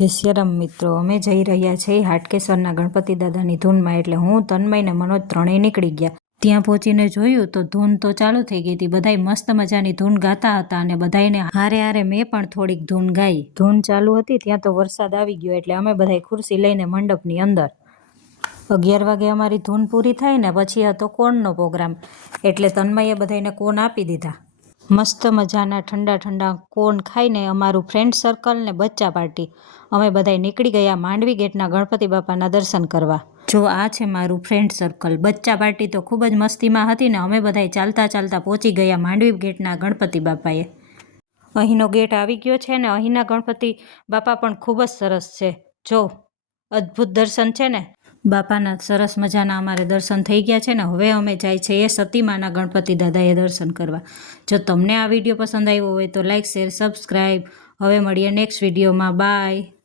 જય શ્રી રામ મિત્રો, અમે જઈ રહ્યા છીએ હાટકેશ્વરના ગણપતિ દાદાની ધૂનમાં. એટલે હું, તન્મય ને મનોજ ત્રણેય નીકળી ગયા. ત્યાં પહોંચીને જોયું તો ધૂન તો ચાલુ થઈ ગઈ હતી. બધાય મસ્ત મજાની ધૂન ગાતા હતા અને બધાયને હારે હારે મેં પણ થોડીક ધૂન ગાઈ. ધૂન ચાલુ હતી ત્યાં તો વરસાદ આવી ગયો એટલે અમે બધાય ખુરશી લઈને મંડપની અંદર. 11 વાગે અમારી ધૂન પૂરી થાય ને પછી હતો કોનનો પ્રોગ્રામ. એટલે તન્મયે બધાયને કોન આપી દીધા. મસ્ત મજાના ઠંડા ઠંડા કોન ખાઈને અમારું ફ્રેન્ડ સર્કલ ને બચ્ચા પાર્ટી અમે બધાય નીકળી ગયા માંડવી ગેટના ગણપતિ બાપાના દર્શન કરવા. જો આ છે મારું ફ્રેન્ડ સર્કલ. બચ્ચા પાર્ટી તો ખૂબ જ મસ્તીમાં હતી ને અમે બધાય ચાલતા ચાલતા પહોંચી ગયા માંડવી ગેટના ગણપતિ બાપાએ. અહીંનો ગેટ આવી ગયો છે ને અહીંના ગણપતિ બાપા પણ ખૂબ જ સરસ છે. જો અદ્ભુત દર્શન છે ને બાપાના. સરસ મજાના અમારે દર્શન થઈ ગયા છે ને હવે અમે જાય છે એ સતીમાના ગણપતિ દાદાએ દર્શન કરવા. જો તમને આ વિડીયો પસંદ આવ્યો હોય તો લાઈક, શેર, સબસ્ક્રાઈબ. હવે મળીએ નેક્સ્ટ વિડીયોમાં. બાય.